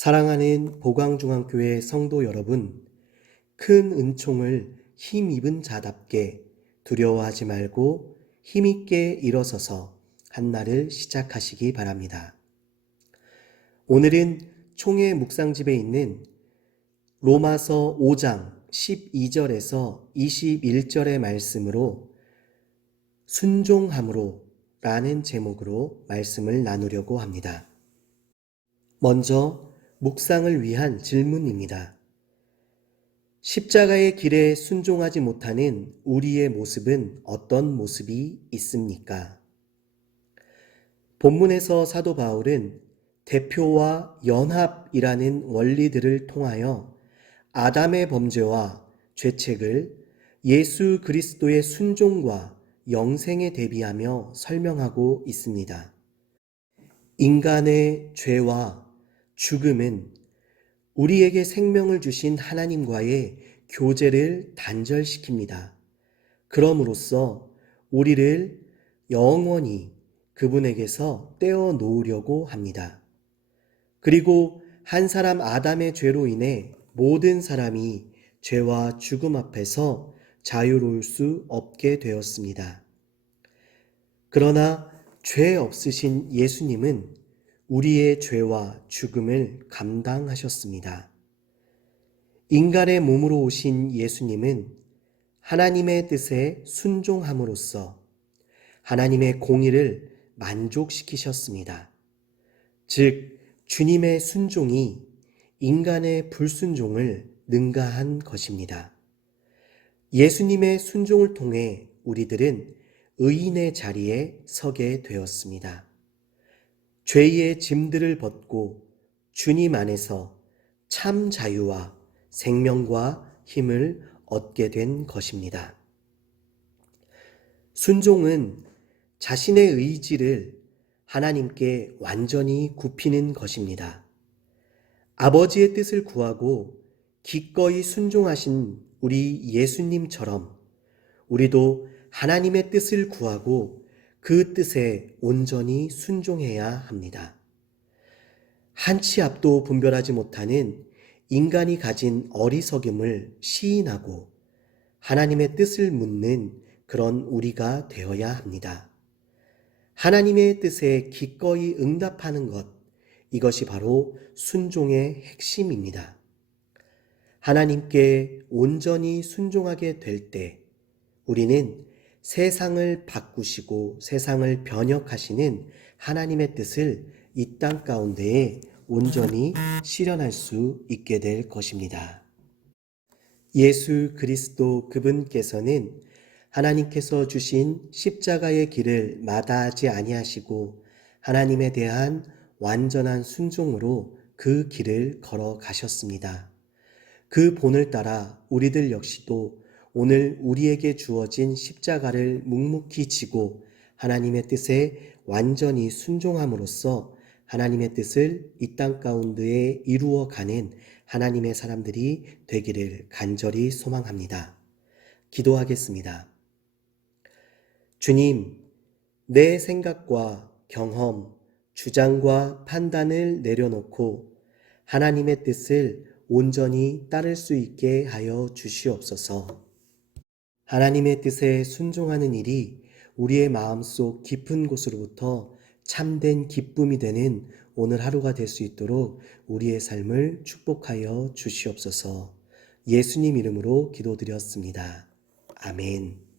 사랑하는 보광중앙교회 성도 여러분, 큰 은총을 힘입은 자답게 두려워하지 말고 힘있게 일어서서 한날을 시작하시기 바랍니다. 오늘은 총회 묵상집에 있는 로마서 5장 12절에서 21절의 말씀으로 순종함으로 라는 제목으로 말씀을 나누려고 합니다. 먼저 묵상을 위한 질문입니다. 십자가의 길에 순종하지 못하는 우리의 모습은 어떤 모습이 있습니까? 본문에서 사도 바울은 대표와 연합이라는 원리들을 통하여 아담의 범죄와 죄책을 예수 그리스도의 순종과 영생에 대비하며 설명하고 있습니다. 인간의 죄와 죽음은 우리에게 생명을 주신 하나님과의 교제를 단절시킵니다. 그럼으로써 우리를 영원히 그분에게서 떼어 놓으려고 합니다. 그리고 한 사람 아담의 죄로 인해 모든 사람이 죄와 죽음 앞에서 자유로울 수 없게 되었습니다. 그러나 죄 없으신 예수님은 우리의 죄와 죽음을 감당하셨습니다. 인간의 몸으로 오신 예수님은 하나님의 뜻에 순종함으로써 하나님의 공의를 만족시키셨습니다. 즉, 주님의 순종이 인간의 불순종을 능가한 것입니다. 예수님의 순종을 통해 우리들은 의인의 자리에 서게 되었습니다. 죄의 짐들을 벗고 주님 안에서 참 자유와 생명과 힘을 얻게 된 것입니다. 순종은 자신의 의지를 하나님께 완전히 굽히는 것입니다. 아버지의 뜻을 구하고 기꺼이 순종하신 우리 예수님처럼 우리도 하나님의 뜻을 구하고 그 뜻에 온전히 순종해야 합니다. 한치 앞도 분별하지 못하는 인간이 가진 어리석음을 시인하고 하나님의 뜻을 묻는 그런 우리가 되어야 합니다. 하나님의 뜻에 기꺼이 응답하는 것, 이것이 바로 순종의 핵심입니다. 하나님께 온전히 순종하게 될 때 우리는 세상을 바꾸시고 세상을 변혁하시는 하나님의 뜻을 이 땅 가운데에 온전히 실현할 수 있게 될 것입니다. 예수 그리스도 그분께서는 하나님께서 주신 십자가의 길을 마다하지 아니하시고 하나님에 대한 완전한 순종으로 그 길을 걸어가셨습니다. 그 본을 따라 우리들 역시도 오늘 우리에게 주어진 십자가를 묵묵히 지고 하나님의 뜻에 완전히 순종함으로써 하나님의 뜻을 이 땅 가운데에 이루어가는 하나님의 사람들이 되기를 간절히 소망합니다. 기도하겠습니다. 주님, 내 생각과 경험, 주장과 판단을 내려놓고 하나님의 뜻을 온전히 따를 수 있게 하여 주시옵소서. 하나님의 뜻에 순종하는 일이 우리의 마음속 깊은 곳으로부터 참된 기쁨이 되는 오늘 하루가 될 수 있도록 우리의 삶을 축복하여 주시옵소서. 예수님 이름으로 기도드렸습니다. 아멘.